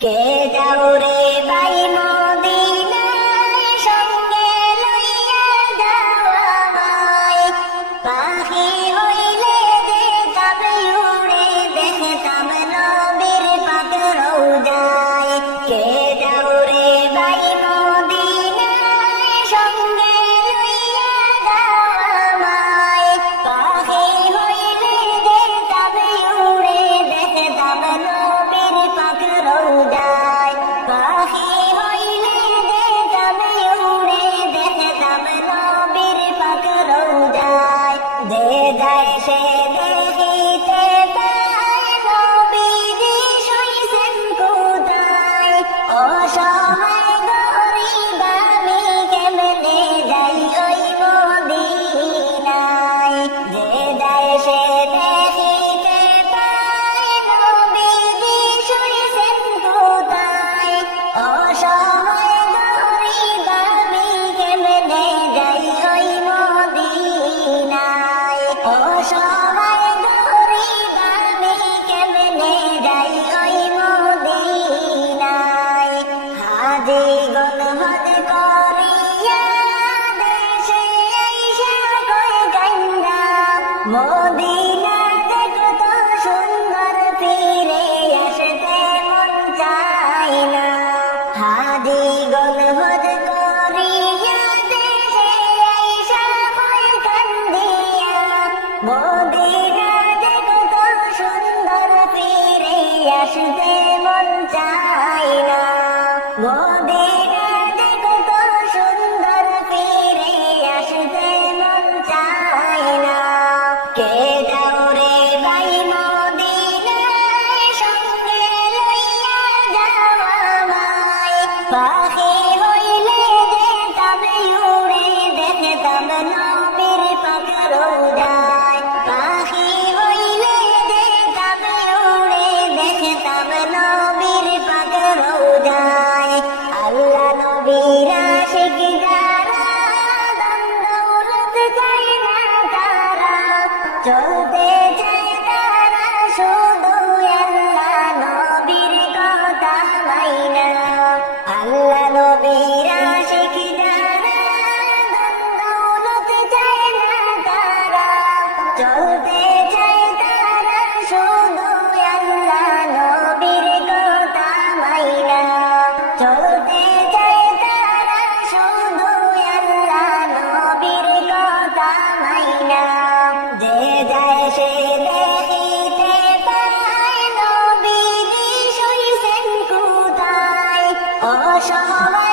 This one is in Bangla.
কে যাও রে ভাই মদিনায়, সঙ্গে লইয়া যাও আমায়। পাখি হইলে যেতাম উড়ে, দেখতাম নবীর পাক রওজায়। কে যাও রে ভাই মদিনায়, সঙ্গে লইয়া যাও আমায়। পাখি হইলে যেতাম উড়ে, দেখতাম নবীর পাক রওজায়। পাখি হইলে যেতাম উড়ে, দেখতাম নবীর পাক রওজায়। যে যায় সে দেখিতে পায়, নবীজি শুইছেন কোথায়। অসহায় গরিব আমি কেমনে যাই ওই মদিনায়। যে যায় সে দেখিতে পায়, নবীজি শুইছেন কোথায়। অসহায় গরিব আমি কেমনে যাই ওই মদিনায়। অসহায় গরিব আমি কেমনে যাই ওই মদিনায়। হাজি গণ হজ করিয়া দেশে আইসা কয় কান্দা, মদিনা যে কত সুন্দর, ফিরে আসতে মন চায় না। হাজি গণ হজ করিয়া দেশে আইসা কয় কান্দিয়া, মদিনা যে কত সুন্দর, ফিরে আসতে মন চায় না। মদিনা যে কত সুন্দর, ফিরে আসতে মন চায় না। কে যাও রে ভাই মদিনায়, সঙ্গে লইয়া যাও আমায়। পাখি হইলে যেতাম উড়ে, দেখতাম নবীর পাক রওজায়। পাখি হইলে যেতাম উড়ে, দেখতাম নবীর পাক রওজায়। আল্লাহ নবীর আশিক যারা, ধন দৌলত চায় না তারা, চলতে চায় তারা শুধু আল্লাহ নবীর কথা মাইনা। আল্লাহ নবীর আশিক যারা, ধন দৌলত চায় না তারা, চলতে চায় তারা শুধু আল্লাহ নবীর কথা মাইনা। চলতে চায় তারা শুধু আল্লাহ নবীর কথা মাইনা। যে যায় সে দেখিতে পায়, নবীজি শুইছেন কোথায়। অসহায়